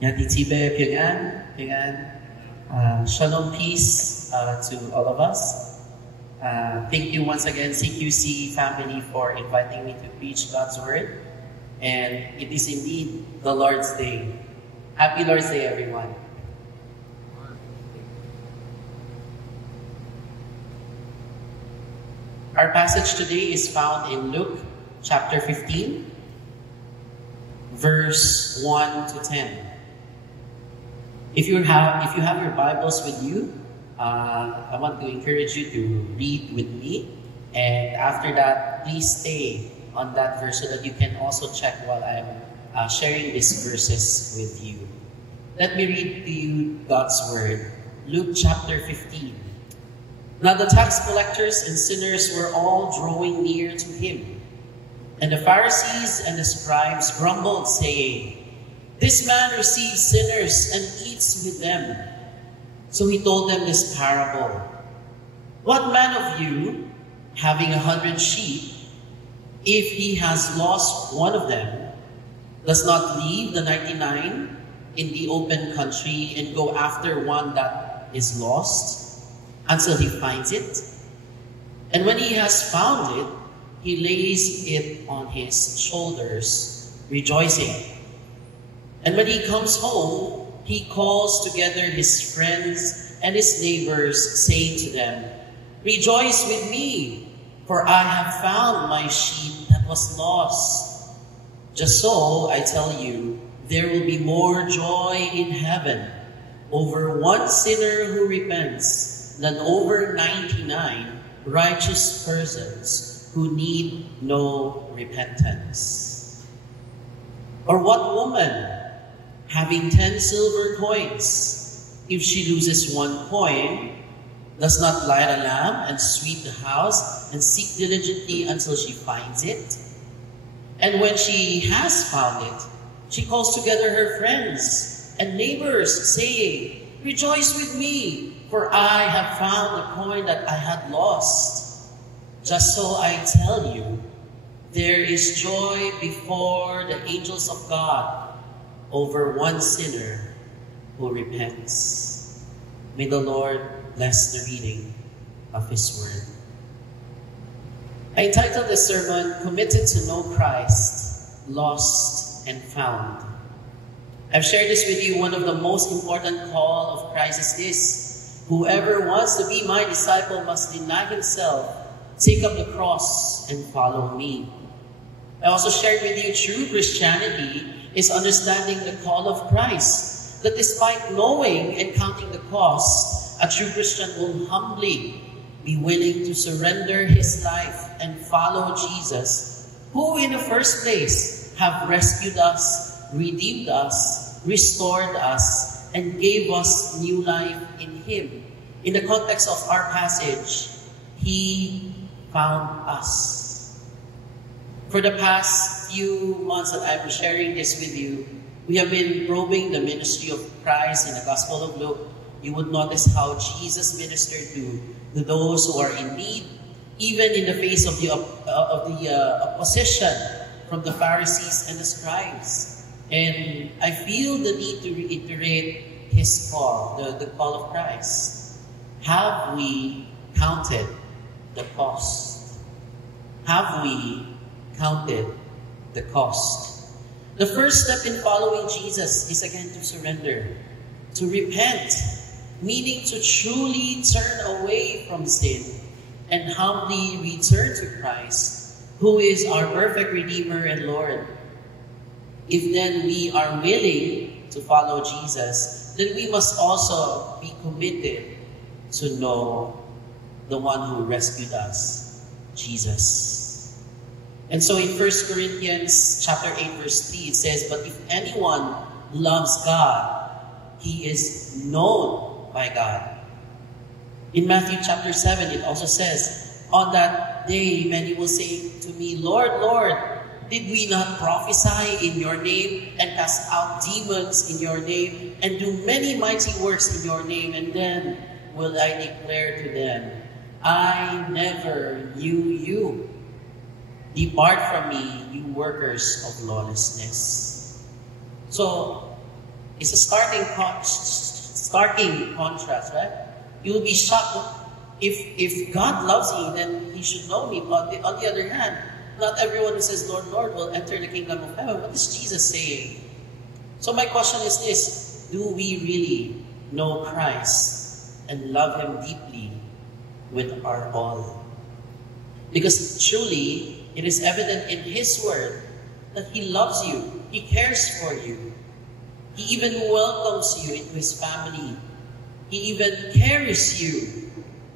Yatitibe Pyeongan, Pyeongan. Shalom, peace to all of us. Thank you once again, CQC family, for inviting me to preach God's Word. And it is indeed the Lord's Day. Happy Lord's Day, everyone. Our passage today is found in Luke chapter 15, verse 1 to 10. If you have your Bibles with you, I want to encourage you to read with me. And after that, please stay on that verse so that you can also check while I'm sharing these verses with you. Let me read to you God's Word. Luke chapter 15. Now the tax collectors and sinners were all drawing near to him. And the Pharisees and the scribes grumbled, saying, "This man receives sinners and eats with them." So he told them this parable. "What man of you, having 100 sheep, if he has lost one of them, does not leave the 99 in the open country and go after one that is lost until he finds it? And when he has found it, he lays it on his shoulders, rejoicing. And when he comes home, he calls together his friends and his neighbors, saying to them, 'Rejoice with me, for I have found my sheep that was lost.' Just so, I tell you, there will be more joy in heaven over one sinner who repents than over 99 righteous persons who need no repentance. Or what woman, having 10 silver coins, if she loses one coin, does not light a lamp and sweep the house and seek diligently until she finds it? And when she has found it, she calls together her friends and neighbors, saying, 'Rejoice with me, for I have found the coin that I had lost.' Just so, I tell you, there is joy before the angels of God over one sinner who repents." May the Lord bless the reading of His Word. I entitled this sermon, "Committed to Know Christ, Lost and Found." I've shared this with you. One of the most important call of Christ is this: "Whoever wants to be my disciple must deny himself, take up the cross, and follow me." I also shared with you true Christianity is understanding the call of Christ, that despite knowing and counting the cost, a true Christian will humbly be willing to surrender his life and follow Jesus, who in the first place have rescued us, redeemed us, restored us, and gave us new life in Him. In the context of our passage, He found us. For the past few months that I've been sharing this with you, we have been probing the ministry of Christ in the Gospel of Luke. You would notice how Jesus ministered to those who are in need, even in the face of the opposition from the Pharisees and the scribes. And I feel the need to reiterate His call, the call of Christ. Have we counted the cost? Have we counted the cost? The first step in following Jesus is again to surrender, to repent, meaning to truly turn away from sin and humbly return to Christ, who is our perfect Redeemer and Lord. If then we are willing to follow Jesus, then we must also be committed to know the one who rescued us, Jesus. And so in 1 Corinthians chapter 8, verse 3, it says, "But if anyone loves God, he is known by God." In Matthew chapter 7, it also says, "On that day many will say to me, 'Lord, Lord, did we not prophesy in your name and cast out demons in your name and do many mighty works in your name?' And then will I declare to them, 'I never knew you. Depart from me, you workers of lawlessness.'" So It's a starking contrast, right? You will be shocked. If God loves me, then He should know me. But on the other hand, not everyone who says, Lord, Lord, will enter the kingdom of heaven. What is Jesus saying? So my question is this: do we really know Christ and love Him deeply with our all? Because truly, it is evident in His Word that He loves you. He cares for you. He even welcomes you into His family. He even carries you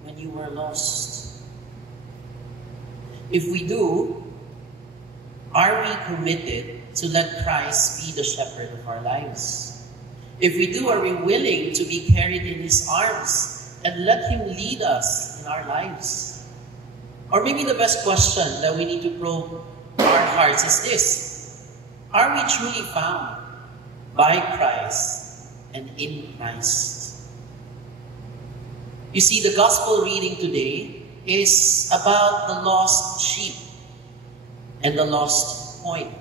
when you were lost. If we do, are we committed to let Christ be the shepherd of our lives? If we do, are we willing to be carried in His arms and let Him lead us in our lives? Or maybe the best question that we need to probe our hearts is this: are we truly found by Christ and in Christ? You see, the gospel reading today is about the lost sheep and the lost coin.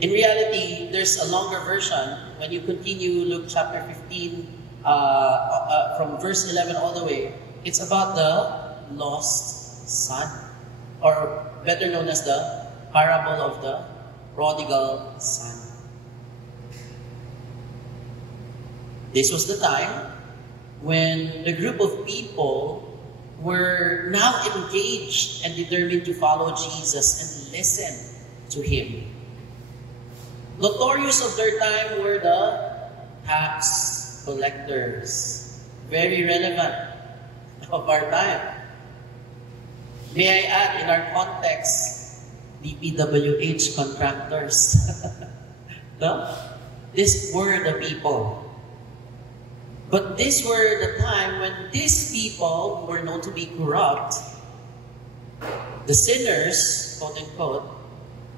In reality, there's a longer version. When you continue Luke chapter 15, from verse 11 all the way, it's about the lost son, or better known as the parable of the prodigal son. This was the time when the group of people were now engaged and determined to follow Jesus and listen to Him. Notorious of their time were the tax collectors. Very relevant of our time. May I add, in our context, DPWH contractors. No? These were the people. But these were the time when these people who were known to be corrupt, the sinners, quote unquote,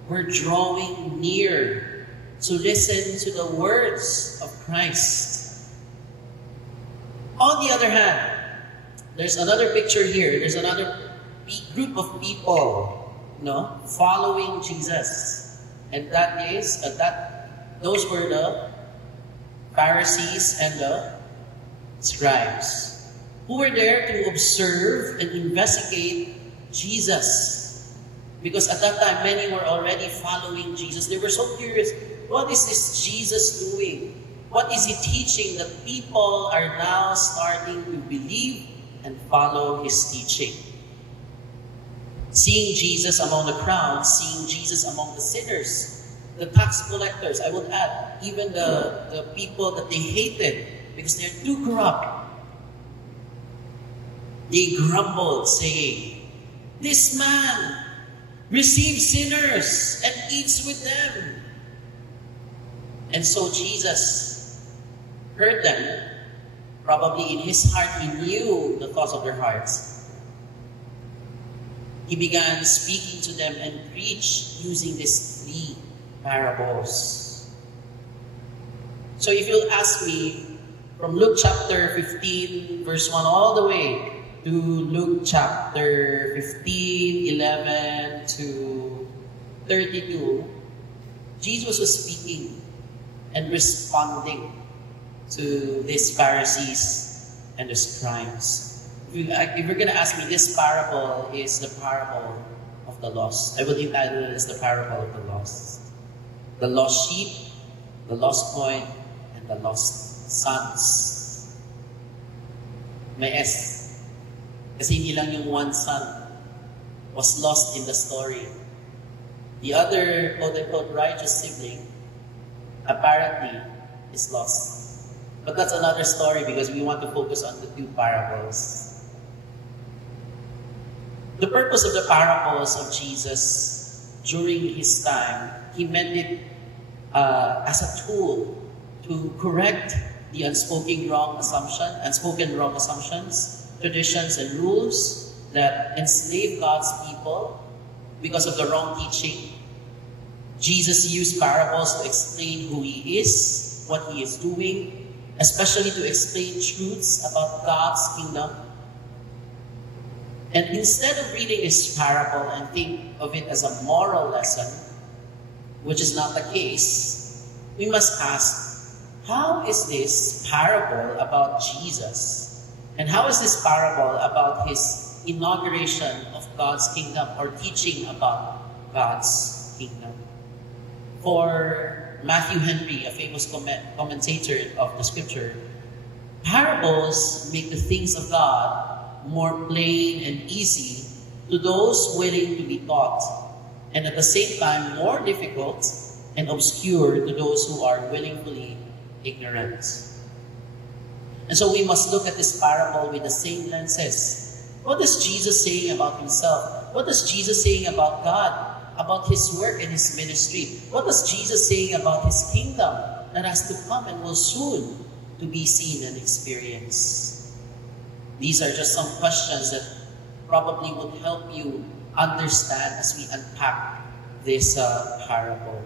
were drawing near to listen to the words of Christ. On the other hand, there's another picture here. There's another group of people, following Jesus, and that is those were the Pharisees and the scribes, who were there to observe and investigate Jesus. Because at that time, many were already following Jesus. They were so curious, what is this Jesus doing? What is He teaching that people are now starting to believe and follow His teaching? Seeing Jesus among the crowd, seeing Jesus among the sinners, the tax collectors, I would add, even the people that they hated, because they're too corrupt. They grumbled, saying, "This man receives sinners and eats with them." And so Jesus heard them. Probably in His heart, He knew the thoughts of their hearts. He began speaking to them and preached using these 3 parables. So if you'll ask me, from Luke chapter 15, verse 1 all the way to Luke chapter 15, 11 to 32, Jesus was speaking and responding to these Pharisees and the scribes. If you're going to ask me, this parable is the parable of the lost. I believe that it is the parable of the lost. The lost sheep, the lost coin, and the lost sons. May S. Kasi hindi lang yung one son was lost in the story. The other, quote-unquote, righteous sibling apparently is lost. But that's another story because we want to focus on the 2 parables. The purpose of the parables of Jesus during His time, He meant it as a tool to correct the unspoken wrong assumptions, traditions, and rules that enslave God's people because of the wrong teaching. Jesus used parables to explain who He is, what He is doing, especially to explain truths about God's kingdom. And instead of reading this parable and think of it as a moral lesson, which is not the case, we must ask, how is this parable about Jesus? And how is this parable about his inauguration of God's kingdom or teaching about God's kingdom? For Matthew Henry, a famous commentator of the scripture, parables make the things of God more plain and easy to those willing to be taught, and at the same time more difficult and obscure to those who are willingly ignorant. And so we must look at this parable with the same lenses. What is Jesus saying about himself? What is Jesus saying about God, about his work and his ministry? What is Jesus saying about his kingdom that has to come and will soon to be seen and experienced? These are just some questions that probably would help you understand as we unpack this parable.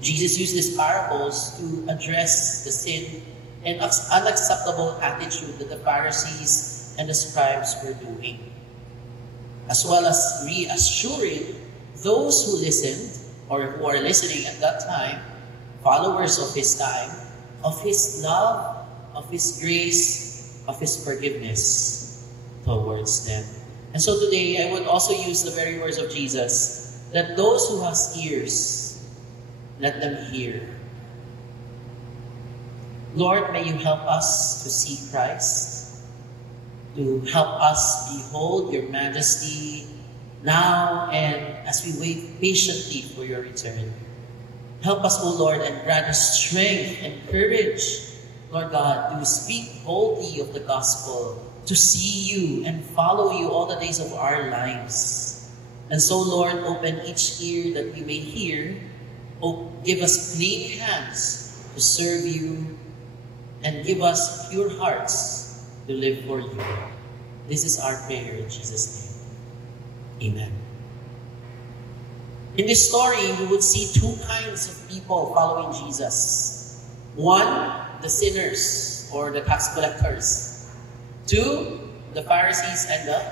Jesus used these parables to address the sin and unacceptable attitude that the Pharisees and the scribes were doing, as well as reassuring those who listened or who are listening at that time, followers of his time, of his love, of his grace, of his forgiveness towards them. And so today, I would also use the very words of Jesus, that those who have ears, let them hear. Lord, may you help us to see Christ, to help us behold your majesty now and as we wait patiently for your return. Help us, O Lord, and grant us strength and courage, Lord God, to speak boldly of the gospel, to see you and follow you all the days of our lives. And so, Lord, open each ear that we may hear. Give us clean hands to serve you, and give us pure hearts to live for you. This is our prayer in Jesus' name. Amen. In this story, we would see two kinds of people following Jesus. One, the sinners or the tax collectors. Two, the Pharisees and the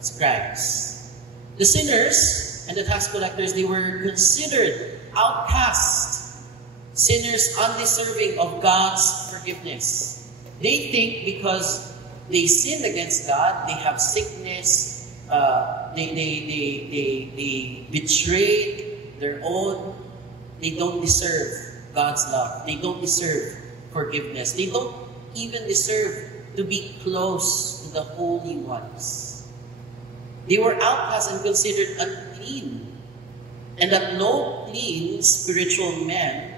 scribes. The sinners and the tax collectors, they were considered outcasts, sinners undeserving of God's forgiveness. They think because they sinned against God, they have sickness, they betrayed their own, they don't deserve God's love. They don't deserve forgiveness. They don't even deserve to be close to the holy ones. They were outcasts and considered unclean, and that no clean spiritual men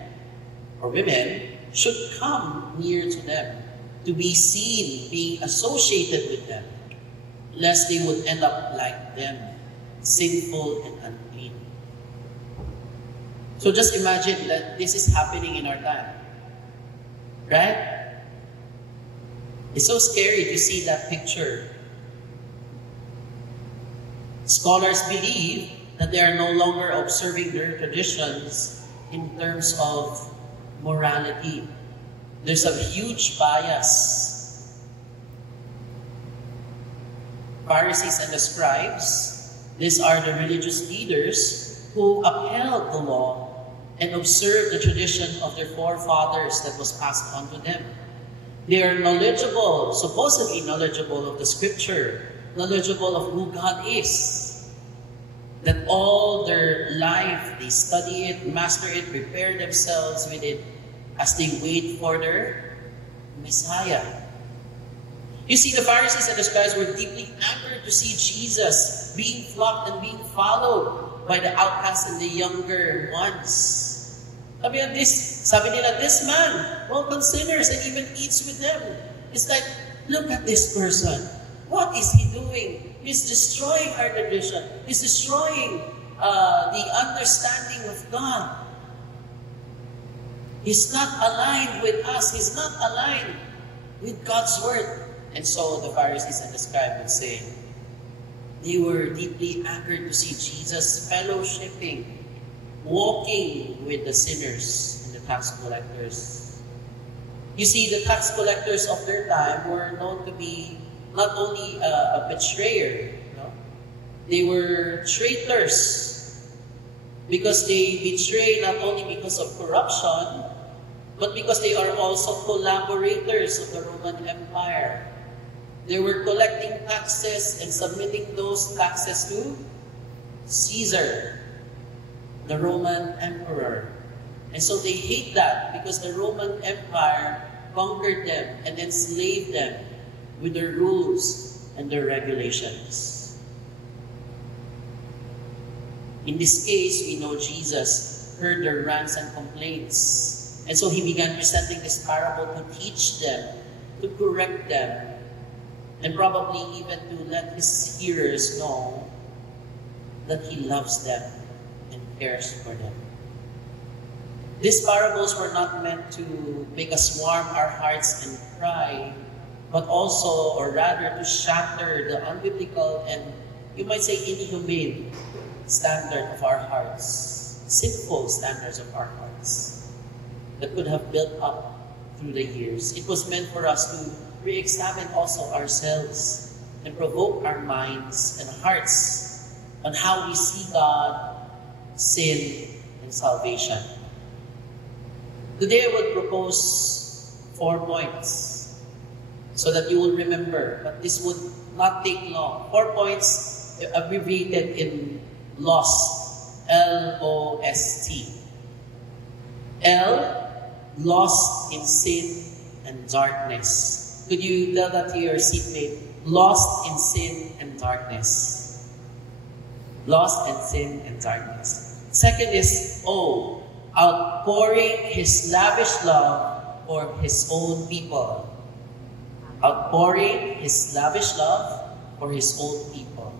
or women should come near to them, to be seen, being associated with them, lest they would end up like them, sinful and unclean. So just imagine that this is happening in our time. Right? It's so scary to see that picture. Scholars believe that they are no longer observing their traditions in terms of morality. There's a huge bias. Pharisees and the scribes, these are the religious leaders who upheld the law and observed the tradition of their forefathers that was passed on to them. They are knowledgeable, supposedly knowledgeable of the scripture, knowledgeable of who God is. That all their life, they study it, master it, prepare themselves with it as they wait for their Messiah. You see, the Pharisees and the scribes were deeply angered to see Jesus being flocked and being followed by the outcasts and the younger ones. Sabi nila, this man welcomes sinners and even eats with them. It's like, look at this person. What is he doing? He's destroying our tradition. He's destroying the understanding of God. He's not aligned with us. He's not aligned with God's word. And so the Pharisees and the scribes would say, they were deeply angered to see Jesus fellowshipping, walking with the sinners and the tax collectors. You see, the tax collectors of their time were known to be not only a betrayer, they were traitors. Because they betray not only because of corruption, but because they are also collaborators of the Roman Empire. They were collecting taxes and submitting those taxes to Caesar, the Roman emperor. And so they hate that because the Roman Empire conquered them and enslaved them with their rules and their regulations. In this case, we know Jesus heard their rants and complaints. And so he began presenting this parable to teach them, to correct them, and probably even to let his hearers know that he loves them and cares for them. These parables were not meant to make us warm our hearts and cry, but also, or rather, to shatter the unbiblical and, you might say, inhumane standard of our hearts, sinful standards of our hearts that could have built up through the years. It was meant for us to re-examine also ourselves and provoke our minds and hearts on how we see God, sin, and salvation. Today I would propose 4 points so that you will remember, but this would not take long. 4 points abbreviated in LOST, L-O-S-T. L, lost in sin and darkness. Could you tell that to your seatmate? Lost in sin and darkness. Lost in sin and darkness. Second is O, outpouring His lavish love for His own people. Outpouring His lavish love for His own people.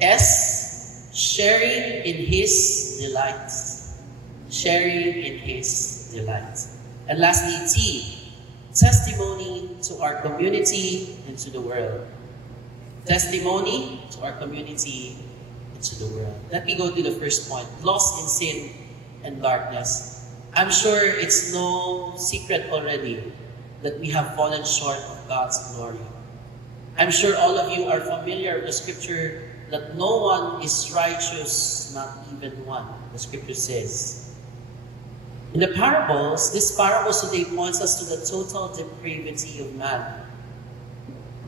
S, sharing in His delights. Sharing in His delights. And lastly, T, testimony to our community and to the world. Testimony to our community and to the world. Let me go to the first point. Lost in sin and darkness. I'm sure it's no secret already that we have fallen short of God's glory. I'm sure all of you are familiar with the scripture that no one is righteous, not even one. The scripture says. In the parables, this parables today points us to the total depravity of man.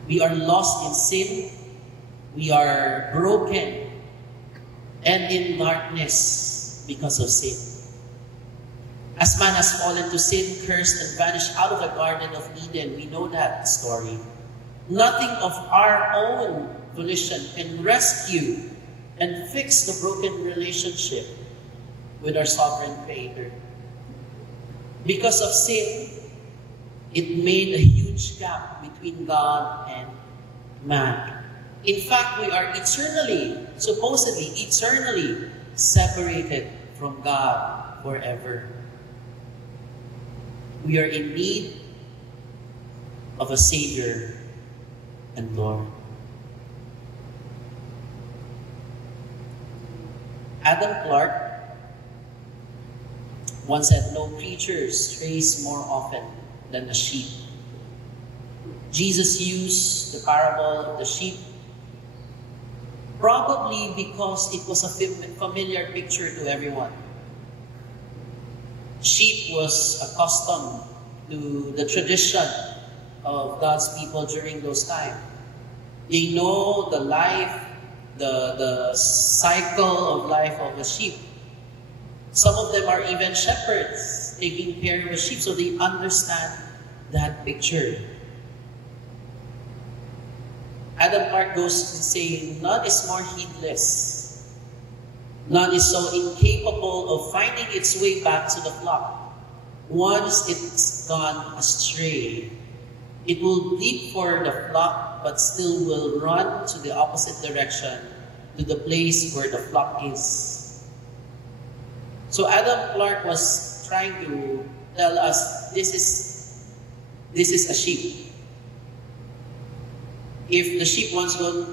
We are lost in sin, we are broken, and in darkness because of sin. As man has fallen to sin, cursed, and vanished out of the Garden of Eden, we know that story. Nothing of our own volition can rescue and fix the broken relationship with our sovereign Creator. Because of sin, it made a huge gap between God and man. In fact, we are eternally, supposedly eternally, separated from God forever. We are in need of a Savior and Lord. Adam Clarke once said, no creature strays more often than a sheep. Jesus used the parable of the sheep probably because it was a familiar picture to everyone. Sheep was accustomed to the tradition of God's people during those times. They know the life, the cycle of life of a sheep. Some of them are even shepherds taking care of sheep, so they understand that picture. Adam Clarke goes to say, none is more heedless. None is so incapable of finding its way back to the flock. Once it's gone astray, it will leap for the flock, but still will run to the opposite direction, to the place where the flock is. So Adam Clarke was trying to tell us, this is a sheep. If the sheep wants to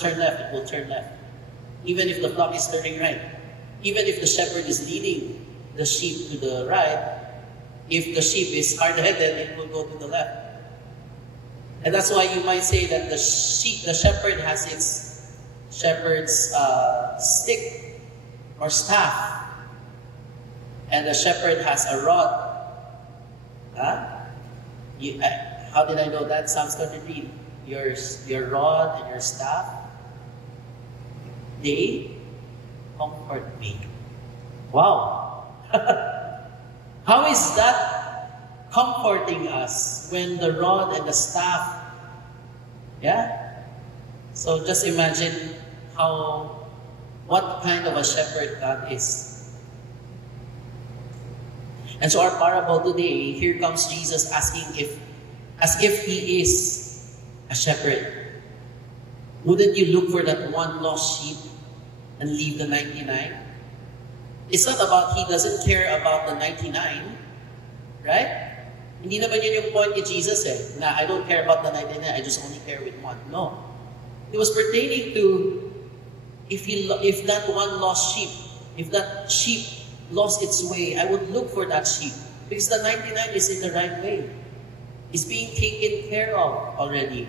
turn left, it will turn left. Even if the flock is turning right. Even if the shepherd is leading the sheep to the right, if the sheep is hard-headed, it will go to the left. And that's why you might say that the shepherd has its shepherd's stick or staff. And the shepherd has a rod. Huh? How did I know that? Psalms 23. Your rod and your staff, they comfort me. Wow. How is that comforting us when the rod and the staff? Yeah? So just imagine what kind of a shepherd God is. And so our parable today, here comes Jesus asking as if He is a shepherd. Wouldn't you look for that one lost sheep and leave the 99? It's not about He doesn't care about the 99, right? Hindi naman yun yung point ni Jesus na I don't care about the 99, I just only care with one. No. It was pertaining to if that one lost sheep, if that sheep lost its way, I would look for that sheep because the 99 is in the right way. It's being taken care of already.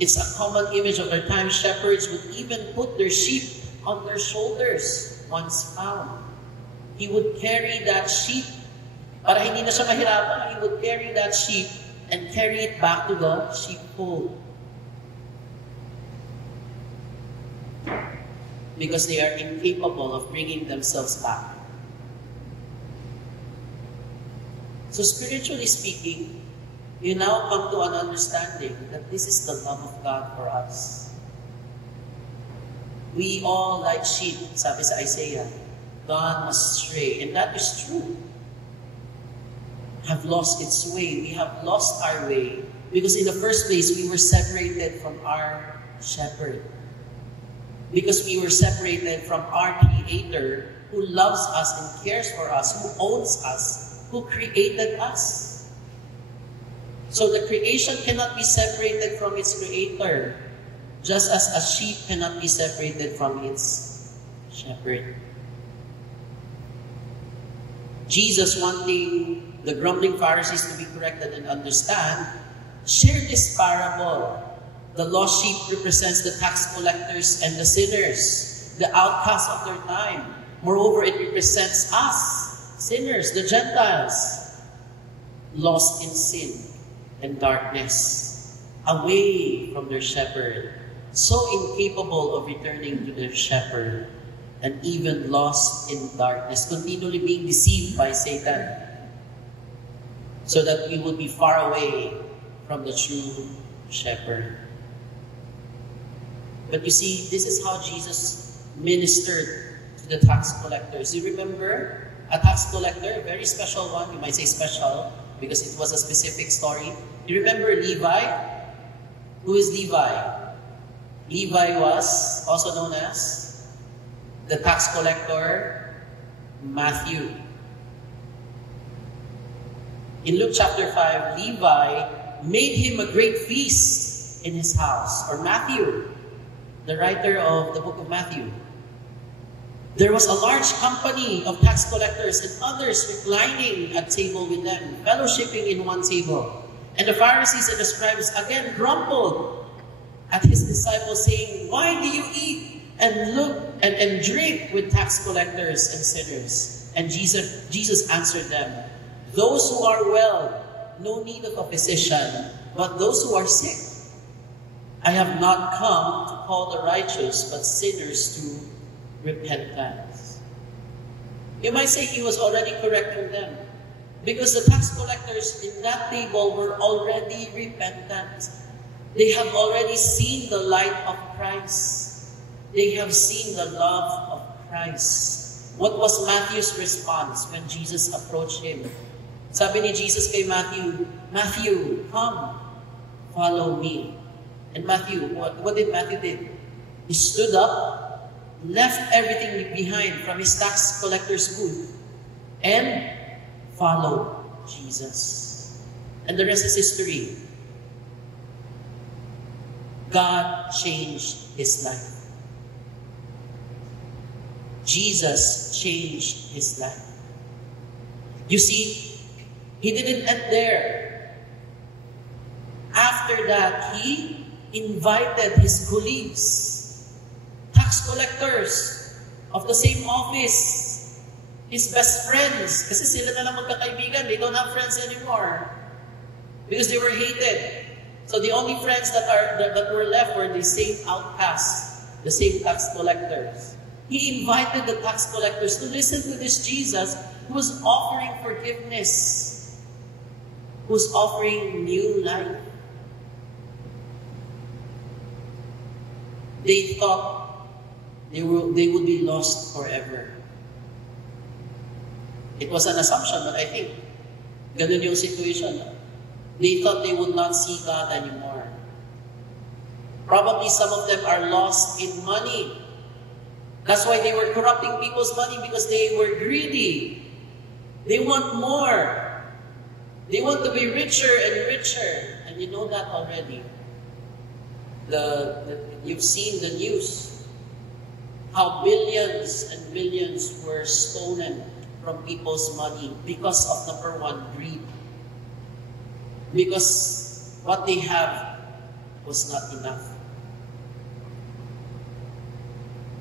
It's a common image of their time. Shepherds would even put their sheep on their shoulders once found. He would carry that sheep para hindi na siya mahirapan. He would carry that sheep and carry it back to the sheepfold. Because they are incapable of bringing themselves back. So spiritually speaking, you now come to an understanding that this is the love of God for us. We all, like sheep, sabi sa Isaiah, gone astray. And that is true. Have lost its way. We have lost our way. Because in the first place, we were separated from our shepherd. Because we were separated from our Creator who loves us and cares for us, who owns us, who created us. So the creation cannot be separated from its Creator, just as a sheep cannot be separated from its shepherd. Jesus, wanting the grumbling Pharisees to be corrected and understand, shared this parable. The lost sheep represents the tax collectors and the sinners, the outcasts of their time. Moreover, it represents us, sinners, the Gentiles, lost in sin and darkness, away from their shepherd, so incapable of returning to their shepherd, and even lost in darkness, continually being deceived by Satan, so that we would be far away from the true shepherd. But you see, this is how Jesus ministered to the tax collectors. You remember a tax collector, a very special one. You might say special because it was a specific story. You remember Levi? Who is Levi? Levi was also known as the tax collector Matthew. In Luke chapter 5, Levi made him a great feast in his house. Or Matthew, the writer of the book of Matthew. There was a large company of tax collectors and others reclining at table with them, fellowshipping in one table. And the Pharisees and the scribes again grumbled at his disciples, saying, "Why do you eat and look and drink with tax collectors and sinners?" And Jesus answered them, "Those who are well, no need of a physician, but those who are sick. I have not come to call the righteous, but sinners to repentance." You might say he was already correcting them, because the tax collectors in that table were already repentant. They have already seen the light of Christ. They have seen the love of Christ. What was Matthew's response when Jesus approached him? Sabi ni Jesus kay Matthew, "Matthew, come, follow me." And Matthew, what did Matthew do? He stood up, left everything behind from his tax collector's booth, and followed Jesus. And the rest is history. God changed his life. Jesus changed his life. You see, he didn't end there. After that, he invited his colleagues, tax collectors of the same office, his best friends, kasi sila na lang magkakaibigan, they don't have friends anymore because they were hated. So the only friends that were left were the same outcasts, the same tax collectors. He invited the tax collectors to listen to this Jesus who was offering forgiveness, who's offering new life. They thought they would be lost forever. It was an assumption, but I think ganun yung situation. They thought they would not see God anymore. Probably some of them are lost in money. That's why they were corrupting people's money, because they were greedy. They want more. They want to be richer and richer. And you know that already. You've seen the news. How billions and billions were stolen from people's money because of, number one, greed. Because what they have was not enough.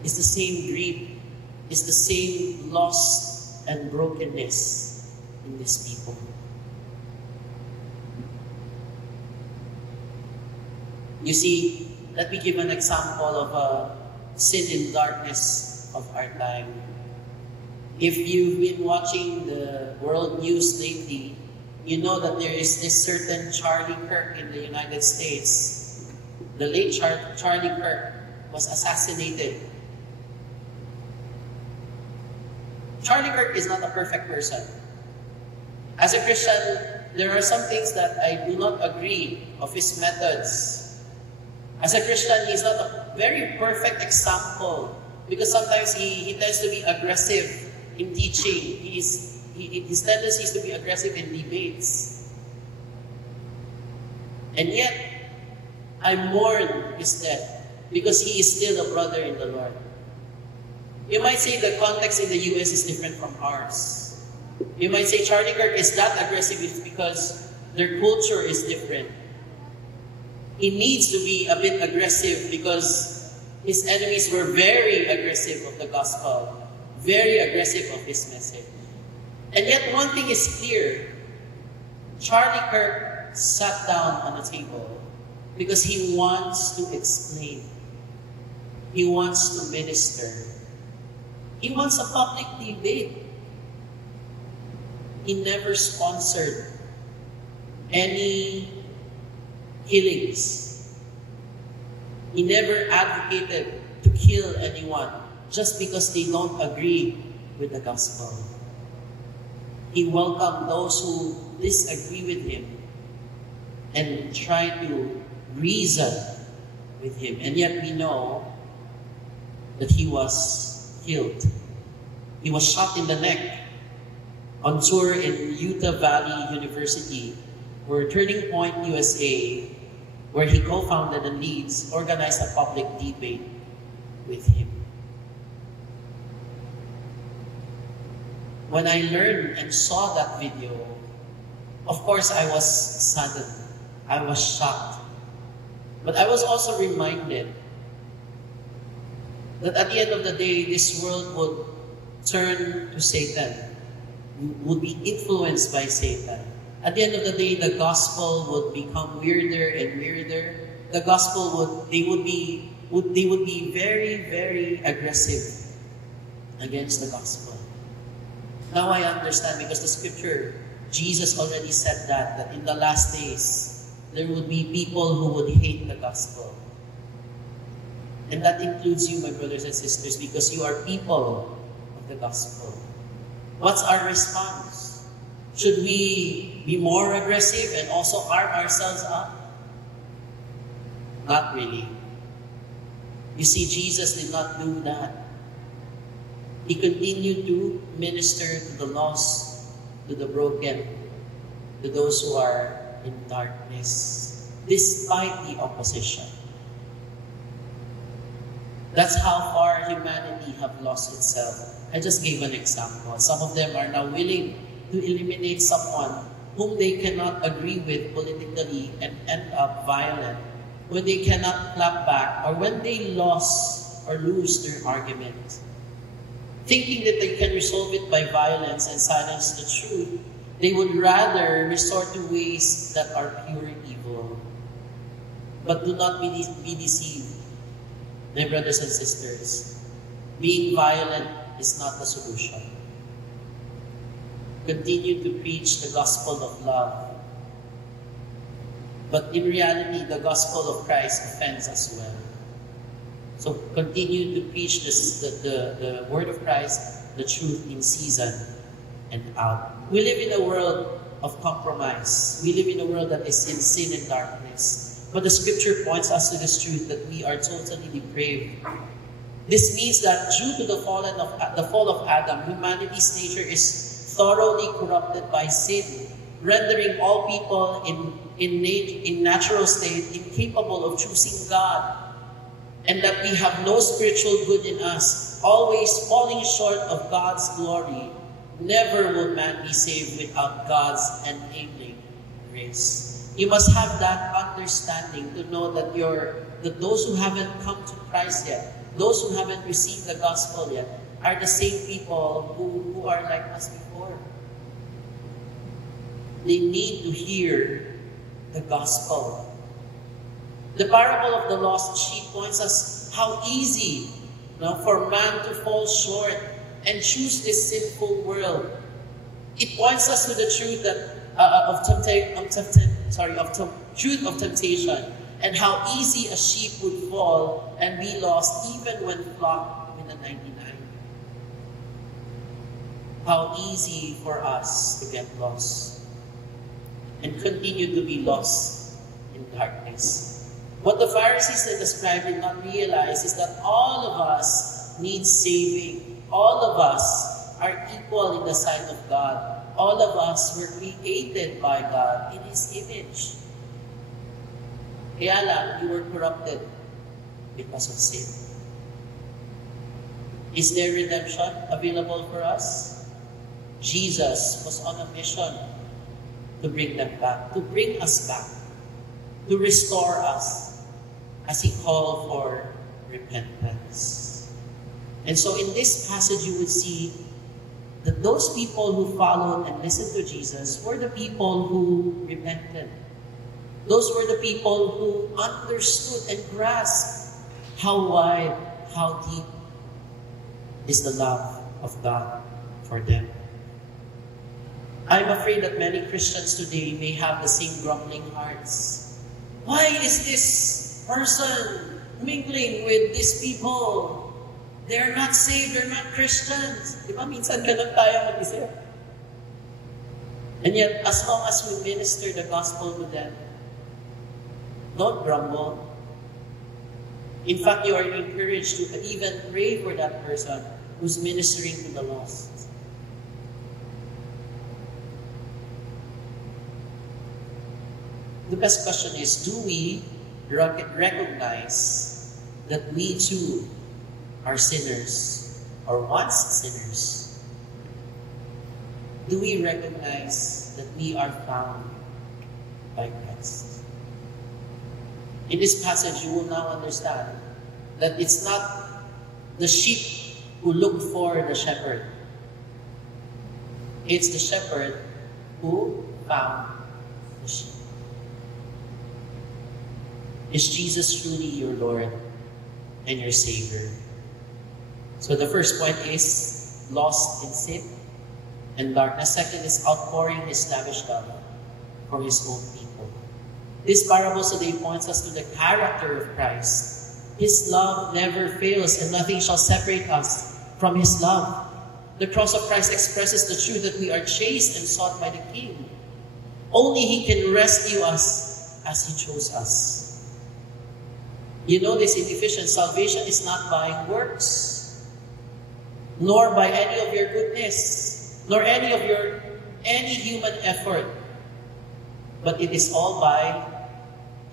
It's the same greed. It's the same loss and brokenness in these people. You see, let me give an example of a sin in darkness of our time. If you've been watching the world news lately, you know that there is this certain Charlie Kirk in the United States. The late Charlie Kirk was assassinated. Charlie Kirk is not a perfect person. As a Christian, there are some things that I do not agree of his methods. As a Christian, he's not a very perfect example because sometimes he tends to be aggressive in teaching. His tendency is to be aggressive in debates. And yet, I mourn his death because he is still a brother in the Lord. You might say the context in the U.S. is different from ours. You might say Charlie Kirk is that aggressive because their culture is different. He needs to be a bit aggressive because his enemies were very aggressive of the gospel, very aggressive of his message. And yet one thing is clear. Charlie Kirk sat down on a table because he wants to explain. He wants to minister. He wants a public debate. He never sponsored any killings. He never advocated to kill anyone just because they don't agree with the gospel. He welcomed those who disagree with him and tried to reason with him. And yet we know that he was killed. He was shot in the neck on tour in Utah Valley University, where Turning Point USA, where he co-founded and leads, organized a public debate with him. When I learned and saw that video, of course I was saddened. I was shocked. But I was also reminded that at the end of the day, this world would turn to Satan, would be influenced by Satan. At the end of the day, the gospel would become weirder and weirder. The gospel they would be very, very aggressive against the gospel. Now I understand because the scripture, Jesus already said that in the last days, there would be people who would hate the gospel. And that includes you, my brothers and sisters, because you are people of the gospel. What's our response? Should we be more aggressive and also arm ourselves up? Not really. You see, Jesus did not do that. He continued to minister to the lost, to the broken, to those who are in darkness, despite the opposition. That's how far humanity have lost itself. I just gave an example. Some of them are now willing to eliminate someone whom they cannot agree with politically and end up violent when they cannot clap back, or when they lost or lose their argument, thinking that they can resolve it by violence and silence the truth, they would rather resort to ways that are pure evil. But do not be deceived, my brothers and sisters. Being violent is not the solution. Continue to preach the gospel of love. But in reality, the gospel of Christ offends as well. So continue to preach the word of Christ, the truth in season and out. We live in a world of compromise. We live in a world that is in sin and darkness. But the scripture points us to this truth that we are totally depraved. This means that due to the fall of Adam, humanity's nature is thoroughly corrupted by sin, rendering all people in natural state incapable of choosing God, and that we have no spiritual good in us, always falling short of God's glory. Never will man be saved without God's enabling grace. You must have that understanding to know that those who haven't come to Christ yet, those who haven't received the gospel yet, are the same people who are like us before. They need to hear the gospel. The parable of the lost sheep points us how easy for man to fall short and choose this sinful world. It points us to the truth truth of temptation, and how easy a sheep would fall and be lost even when flocked with the 99. How easy for us to get lost and continue to be lost in darkness. What the Pharisees and the scribes did not realize is that all of us need saving. All of us are equal in the sight of God. All of us were created by God in His image. Kaya lang, you were corrupted because of sin. Is there redemption available for us? Jesus was on a mission to bring them back, to bring us back, to restore us, as He called for repentance. And so in this passage, you would see that those people who followed and listened to Jesus were the people who repented. Those were the people who understood and grasped how wide, how deep is the love of God for them. I'm afraid that many Christians today may have the same grumbling hearts. Why is this person mingling with these people? They're not saved, they're not Christians. Di ba? Minsan ganun tayo mag-isip. And yet, as long as we minister the gospel to them, don't grumble. In fact, you are encouraged to even pray for that person who's ministering to the lost. The best question is, do we recognize that we too are sinners, or once sinners? Do we recognize that we are found by Christ? In this passage, you will now understand that it's not the sheep who look for the shepherd. It's the shepherd who found the sheep. Is Jesus truly your Lord and your Savior? So the first point is lost in sin and darkness. Second is outpouring His lavish love for His own people. This parable today points us to the character of Christ. His love never fails, and nothing shall separate us from His love. The cross of Christ expresses the truth that we are chased and sought by the King. Only He can rescue us as He chose us. You know this in Ephesians, salvation is not by works, nor by any of your goodness, nor any human effort, but it is all by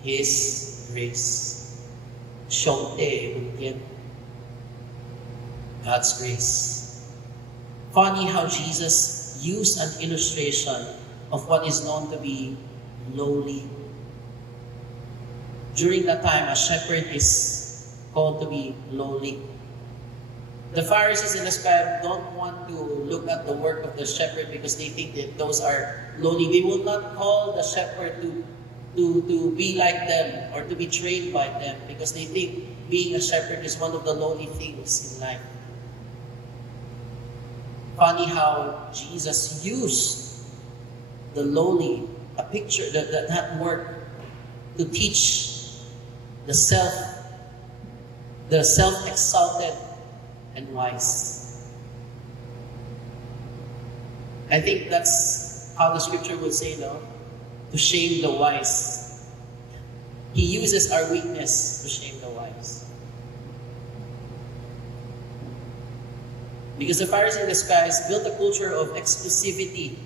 His grace. God's grace. Funny how Jesus used an illustration of what is known to be lowly. during that time, a shepherd is called to be lowly. The Pharisees and the scribes don't want to look at the work of the shepherd because they think that those are lowly. They will not call the shepherd to be like them or to be trained by them because they think being a shepherd is one of the lowly things in life. Funny how Jesus used the lowly, a picture, that work to teach the self-exalted and wise. I think that's how the scripture would say, no? To shame the wise. He uses our weakness to shame the wise. Because the Pharisees and the scribes built a culture of exclusivity,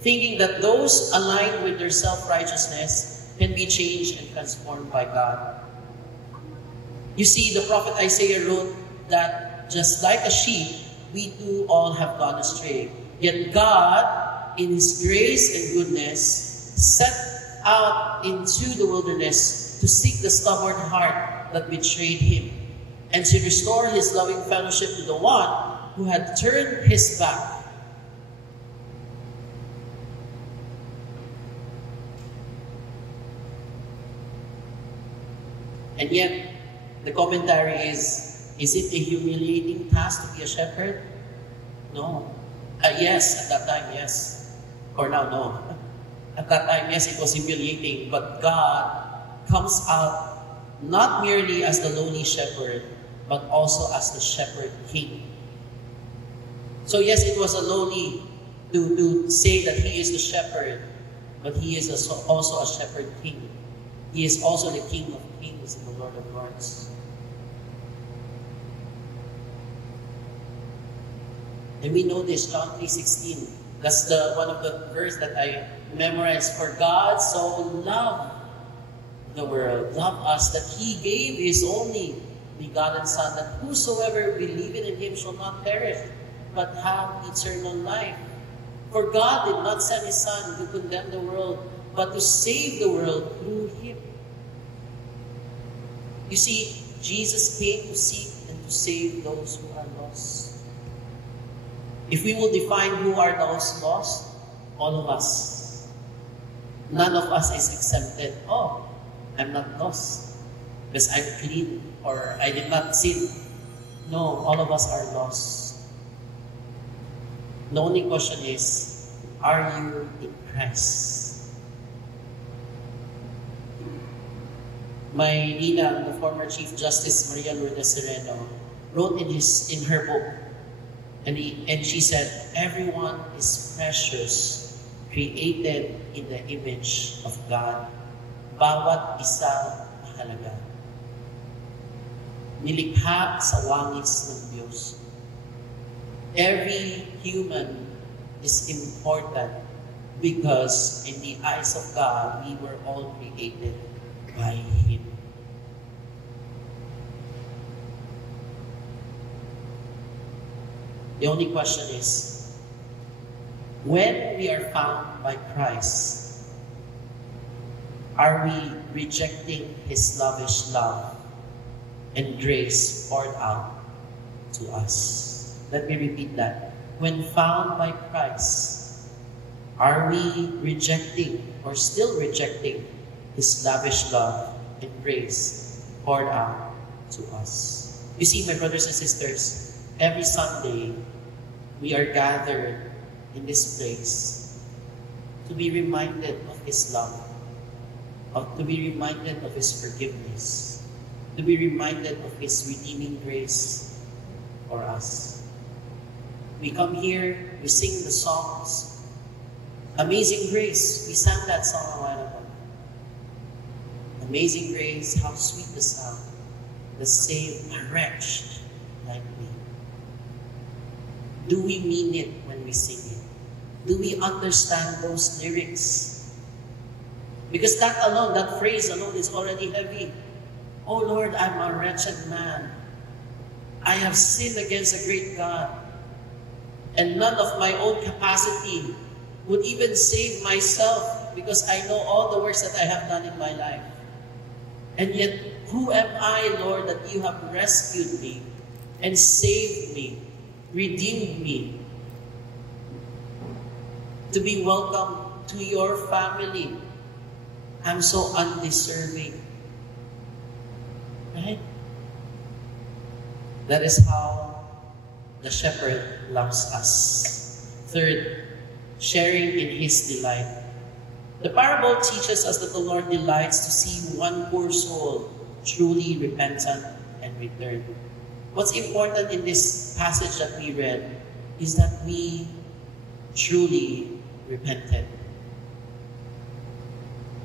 thinking that those aligned with their self-righteousness can be changed and transformed by God. You see, the prophet Isaiah wrote that just like a sheep, we too all have gone astray. Yet God, in His grace and goodness, set out into the wilderness to seek the stubborn heart that betrayed Him, and to restore His loving fellowship to the one who had turned his back. And yet, the commentary is it a humiliating task to be a shepherd? No. Yes, at that time, yes. Or now, no. At that time, yes, it was humiliating, but God comes out not merely as the lowly shepherd, but also as the shepherd king. So yes, it was a lowly to say that He is the shepherd, but He is also a shepherd king. He is also the King of kings and the Lord of lords. And we know this, John 3:16. That's one of the verse that I memorized. For God so loved the world, loved us, that He gave His only begotten Son, that whosoever believeth in Him shall not perish, but have eternal life. For God did not send His Son to condemn the world, but to save the world through Him. You see, Jesus came to seek and to save those who are lost. If we will define who are those lost, all of us. None of us is exempted. Oh, I'm not lost because I'm clean or I did not sin. No, all of us are lost. The only question is, are you in Christ? My Nina, the former Chief Justice Maria Lourdes Sereno, wrote in her book, and she said, everyone is precious, created in the image of God. Bawat isa mahalaga. Nilikha sa wangis ng Diyos. Every human is important because in the eyes of God, we were all created by Him. The only question is, when we are found by Christ, are we rejecting His lavish love and grace poured out to us? Let me repeat that. When found by Christ, are we rejecting or still rejecting His lavish love and grace poured out to us? You see, my brothers and sisters, every Sunday, we are gathered in this place to be reminded of His love, to be reminded of His forgiveness, to be reminded of His redeeming grace for us. We come here, we sing the songs. Amazing Grace, we sang that song a while ago. Amazing Grace, how sweet the sound that saved a wretch like me. Do we mean it when we sing it? Do we understand those lyrics? Because that alone, that phrase alone is already heavy. Oh Lord, I'm a wretched man. I have sinned against a great God. And none of my own capacity would even save myself because I know all the works that I have done in my life. And yet, who am I, Lord, that you have rescued me and saved me, redeemed me, to be welcomed to your family? I'm so undeserving. Right? That is how the shepherd loves us. Third, sharing in his delight. The parable teaches us that the Lord delights to see one poor soul truly repentant and return. What's important in this passage that we read is that we truly repented.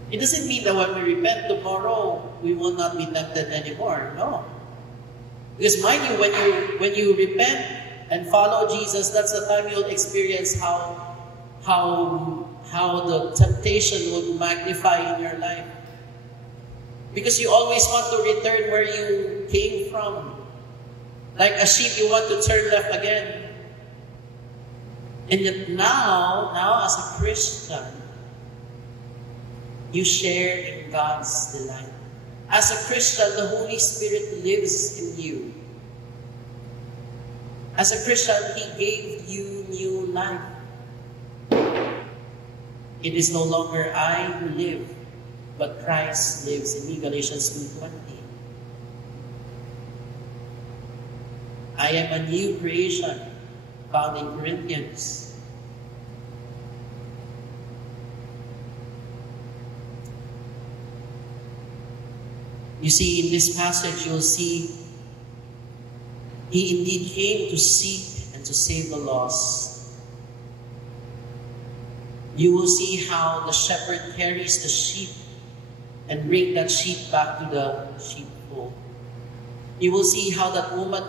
It doesn't mean that when we repent tomorrow, we will not be tempted anymore. No. Because mind you, when you repent and follow Jesus, that's the time you'll experience how the temptation will magnify in your life. Because you always want to return where you came from. Like a sheep, you want to turn left again. And yet now as a Christian, you share in God's delight. As a Christian, the Holy Spirit lives in you. As a Christian, He gave you new life. It is no longer I who live, but Christ lives in me. Galatians 2:20. I am a new creation, found in Corinthians. You see, in this passage, you'll see He indeed came to seek and to save the lost. You will see how the shepherd carries the sheep and bring that sheep back to the sheepfold. You will see how that woman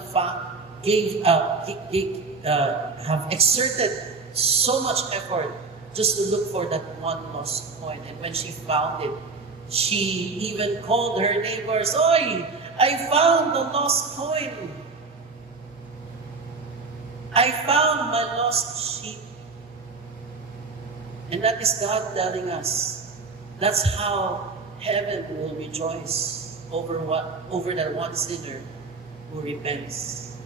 have exerted so much effort just to look for that one lost coin. And when she found it, she even called her neighbors, "Oi, I found the lost coin. I found my lost sheep." And that is God telling us. That's how heaven will rejoice over that one sinner who repents.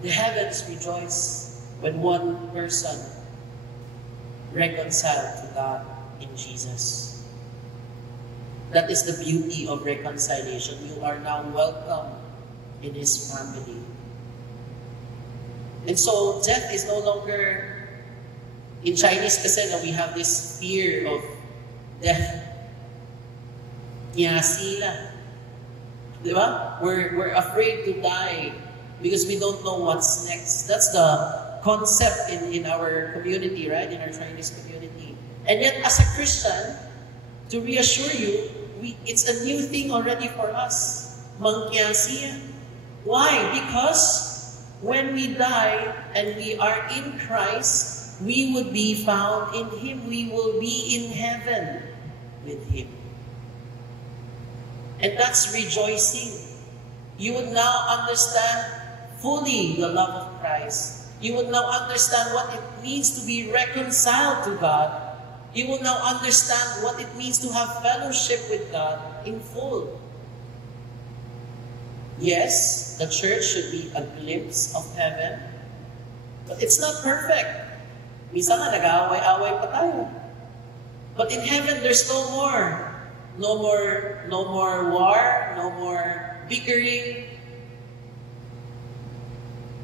The heavens rejoice when one person reconciled to God in Jesus. That is the beauty of reconciliation. You are now welcome in His family. And so death is no longer, in Chinese kasi na we have this fear of death. Nyasila. Diba? We're afraid to die because we don't know what's next. That's the concept in our community, right? In our Chinese community. And yet, as a Christian, to reassure you, it's a new thing already for us. Mangkyasiya. Why? Because when we die and we are in Christ, we would be found in Him. We will be in heaven with Him. And that's rejoicing. You would now understand fully the love of Christ. You would now understand what it means to be reconciled to God. You will now understand what it means to have fellowship with God in full. Yes, the church should be a glimpse of heaven, but it's not perfect. Minsan nga nag-aaway-aaway pa tayo. But in heaven, there's no more. No more war, no more bickering.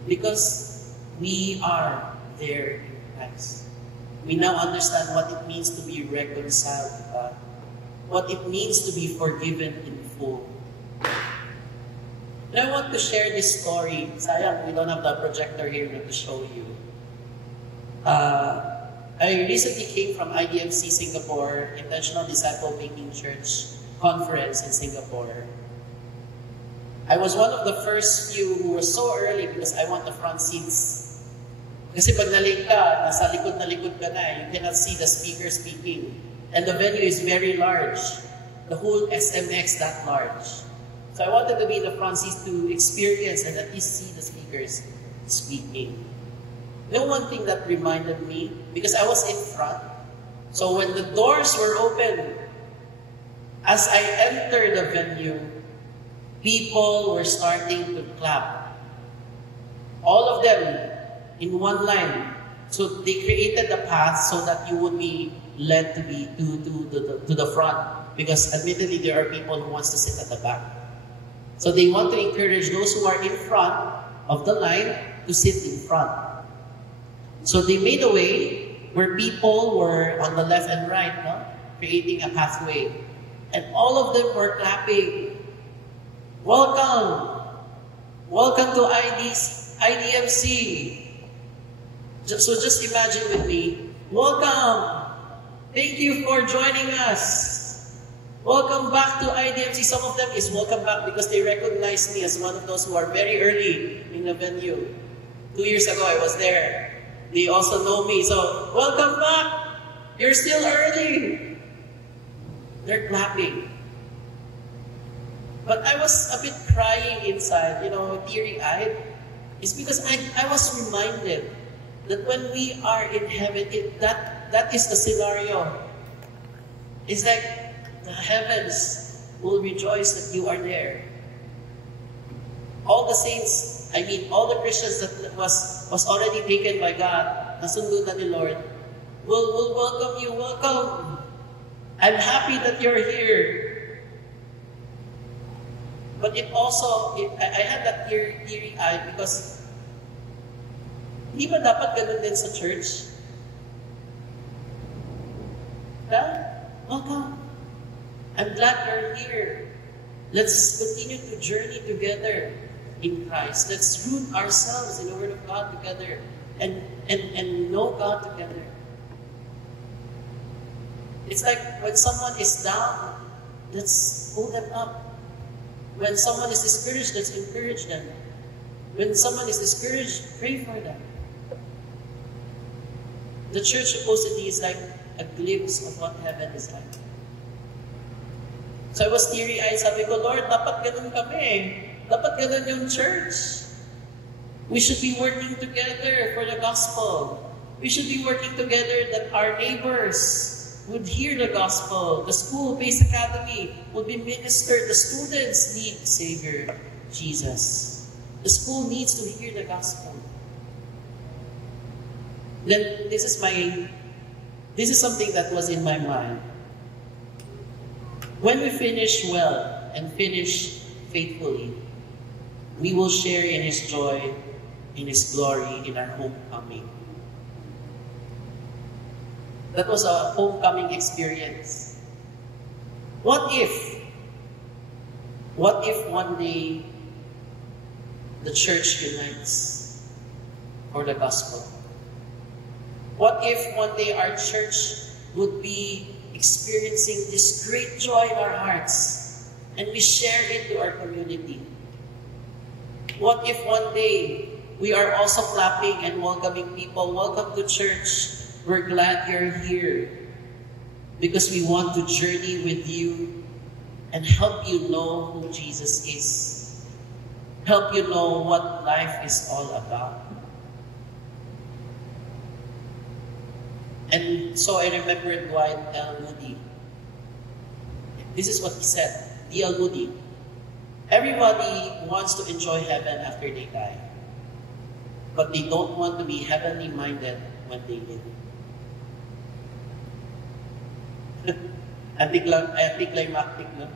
Because we are there in Christ. We now understand what it means to be reconciled to God. What it means to be forgiven in full. And I want to share this story. Sayang, we don't have the projector here to show you. I recently came from IDMC Singapore, Intentional Disciple Making Church Conference in Singapore. I was one of the first few who were so early because I want the front seats. Kasi pag nalate ka, nasa likod na likod ka na, you cannot see the speaker speaking. And the venue is very large. The whole SMX that large. So I wanted to be in the front seats to experience and at least see the speakers speaking. You know one thing that reminded me, because I was in front, so when the doors were open, As I entered the venue, people were starting to clap. All of them in one line. So they created the path so that you would be led to the front. Because admittedly, there are people who wants to sit at the back. So they want to encourage those who are in front of the line to sit in front. So they made a way where people were on the left and right, no? Creating a pathway. And all of them were clapping. Welcome! Welcome to IDMC. So just imagine with me, welcome! Thank you for joining us. Welcome back to IDMC. Some of them is welcome back because they recognize me as one of those who are very early in the venue. 2 years ago, I was there. They also know me. So, welcome back! You're still early! They're clapping. But I was a bit crying inside, teary-eyed. It's because I was reminded that when we are in heaven, that is the scenario. It's like the heavens will rejoice that you are there. All the saints, all the Christians that was already taken by God, nasundo na ni Lord, will welcome you. Welcome. I'm happy that you're here. But I had that teary eye because di ba dapat ganun din sa church? Welcome. I'm glad you're here. Let's continue to journey together in Christ. Let's root ourselves in the Word of God together and know God together. It's like when someone is down, let's pull them up. When someone is discouraged, let's encourage them. When someone is discouraged, pray for them. The church supposedly is like a glimpse of what heaven is like. So I was teary-eyed, sabi ko, Lord, dapat ganun kami. Dapat ganun yung church. We should be working together for the gospel. We should be working together that our neighbors would hear the gospel. The school-based academy would be ministered. The students need Savior Jesus. The school needs to hear the gospel. Then this is something that was in my mind. When we finish well and finish faithfully, we will share in His joy, in His glory, in our homecoming. That was a homecoming experience. What if one day the church unites for the gospel? What if one day our church would be experiencing this great joy in our hearts and we share it to our community? What if one day we are also clapping and welcoming people? Welcome to church. We're glad you're here because we want to journey with you and help you know who Jesus is. Help you know what life is all about. And so I remember Dwight L. Moody. This is what he said. D.L. Moody. Everybody wants to enjoy heaven after they die. But they don't want to be heavenly minded when they live. Anticlimactic, no?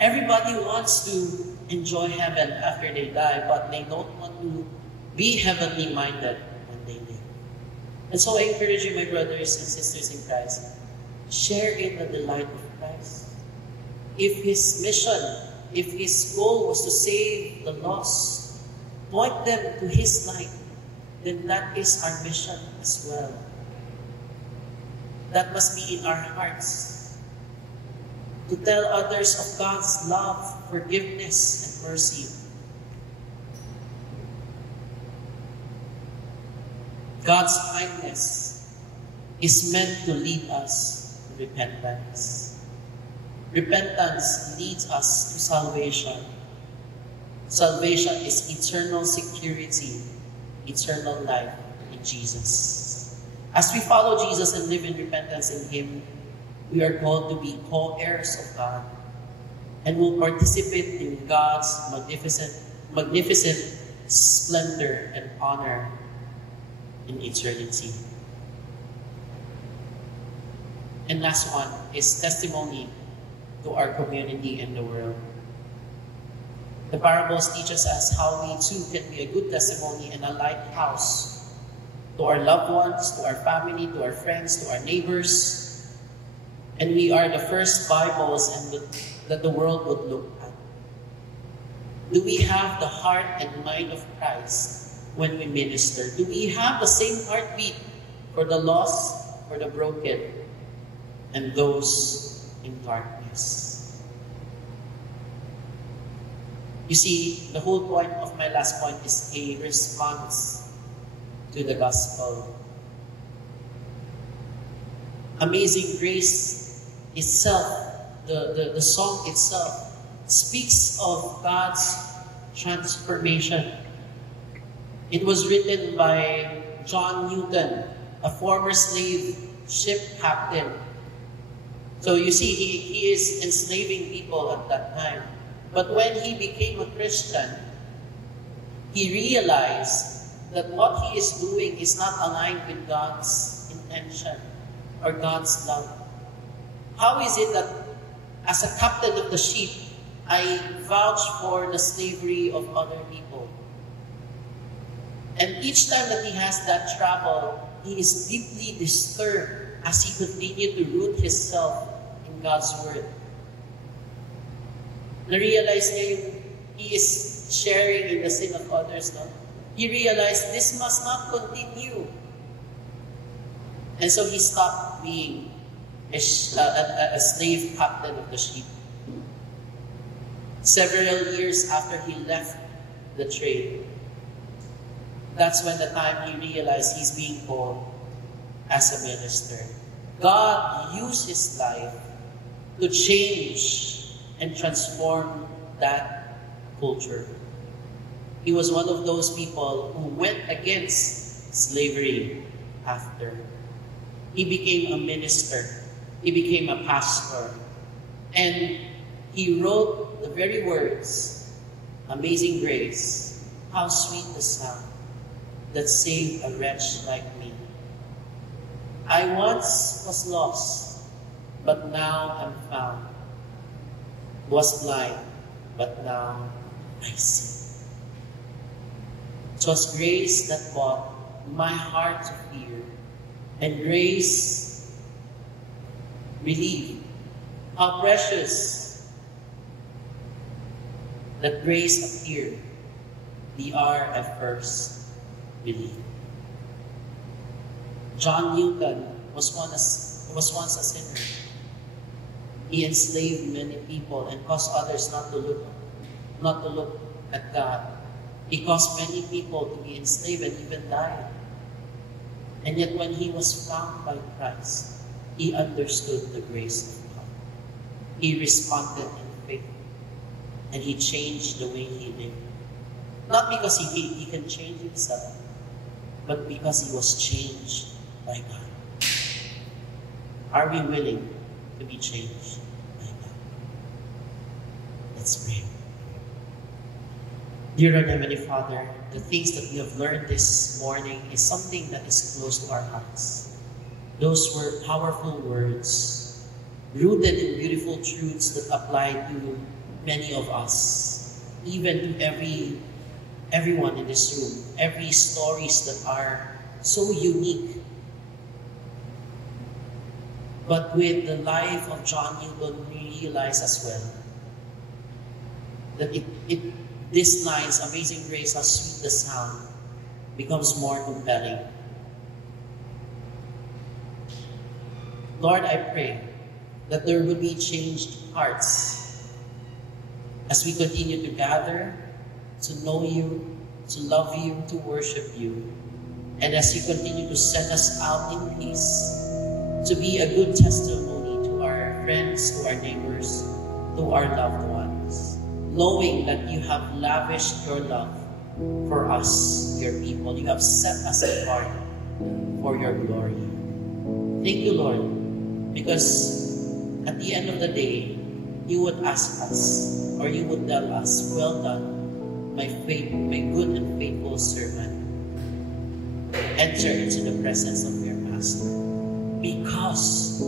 Everybody wants to enjoy heaven after they die, but they don't want to be heavenly minded when they live. And so I encourage you, my brothers and sisters in Christ, share in the delight of Christ. If His mission, if His goal was to save the lost, point them to His light, then that is our mission as well. That must be in our hearts. To tell others of God's love, forgiveness, and mercy. God's kindness is meant to lead us to repentance. Repentance leads us to salvation. Salvation is eternal security, eternal life in Jesus. As we follow Jesus and live in repentance in Him, We are called to be co-heirs of God and will participate in God's magnificent splendor and honor in eternity. And last one is testimony to our community and the world. The parables teach us how we too can be a good testimony and a lighthouse to our loved ones, to our family, to our friends, to our neighbors. And we are the first Bibles that the world would look at. Do we have the heart and mind of Christ when we minister? Do we have the same heartbeat for the lost, for the broken, and those in darkness? You see, the whole point of my last point is a response to the gospel. Amazing Grace itself, the song itself, speaks of God's transformation. It was written by John Newton, a former slave ship captain. So you see, he is enslaving people at that time. But when he became a Christian, he realized that what he is doing is not aligned with God's intention or God's love. How is it that as a captain of the ship, I vouch for the slavery of other people? And each time that he has that trouble, he is deeply disturbed as he continued to root himself in God's Word. Na-realize niya he is sharing in the sin of others. No? He realized this must not continue. And so he stopped being a slave captain of the ship. Several years after he left the trade, that's when the time he realized he's being called as a minister. God used his life to change and transform that culture. He was one of those people who went against slavery after. He became a minister. He became a pastor. And he wrote the very words, Amazing Grace, how sweet the sound that saved a wretch like me. I once was lost, but now I'm found. Was blind, but now I see. 'Twas grace that brought my heart to fear, and grace relieved. How precious that grace appeared, the hour at first believed. John Newton was once a sinner. He enslaved many people and caused others not to look at God. He caused many people to be enslaved and even die. And yet when he was found by Christ, he understood the grace of God. He responded in faith. And he changed the way he lived. Not because he can change himself, but because he was changed by God. Are we willing to be changed by God? Let's pray. Dear Lord, Heavenly Father, the things that we have learned this morning is something that is close to our hearts. Those were powerful words, rooted in beautiful truths that apply to many of us, even to everyone in this room, every stories that are so unique. But with the life of John Newton, we realize as well that these lines, Amazing Grace, how sweet the sound, becomes more compelling. Lord, I pray that there will be changed hearts as we continue to gather, to know you, to love you, to worship you, and as you continue to send us out in peace, to be a good testimony to our friends, to our neighbors, to our loved ones, knowing that you have lavished your love for us, your people. You have set us apart for your glory. Thank you, Lord, because at the end of the day, you would ask us, or you would tell us, well done, my good and faithful servant. Enter into the presence of your Master. Because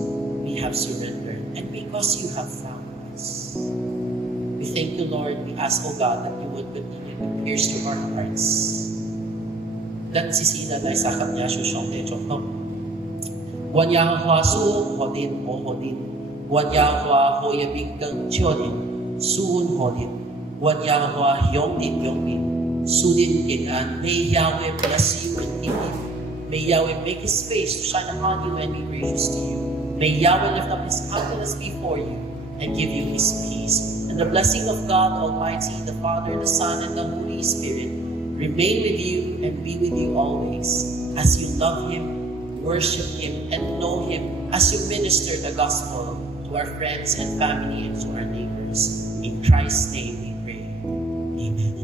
we have surrendered and because you have found us. We thank you, Lord. We ask, O God, that you would continue to pierce through our hearts. 但是现在来撒开亚述上帝祝福，愿耶和华苏何年我何年，愿耶和华何日变更秋年，苏何年，愿耶和华永年永年，苏年平安。May Yahweh bless you and keep you. May Yahweh make His face to shine upon you and be gracious to you. May Yahweh lift up His countenance before you and give you His peace. And the blessing of God Almighty, the Father, the Son, and the Holy Spirit remain with you and be with you always as you love Him, worship Him, and know Him as you minister the gospel to our friends and family and to our neighbors. In Christ's name we pray. Amen.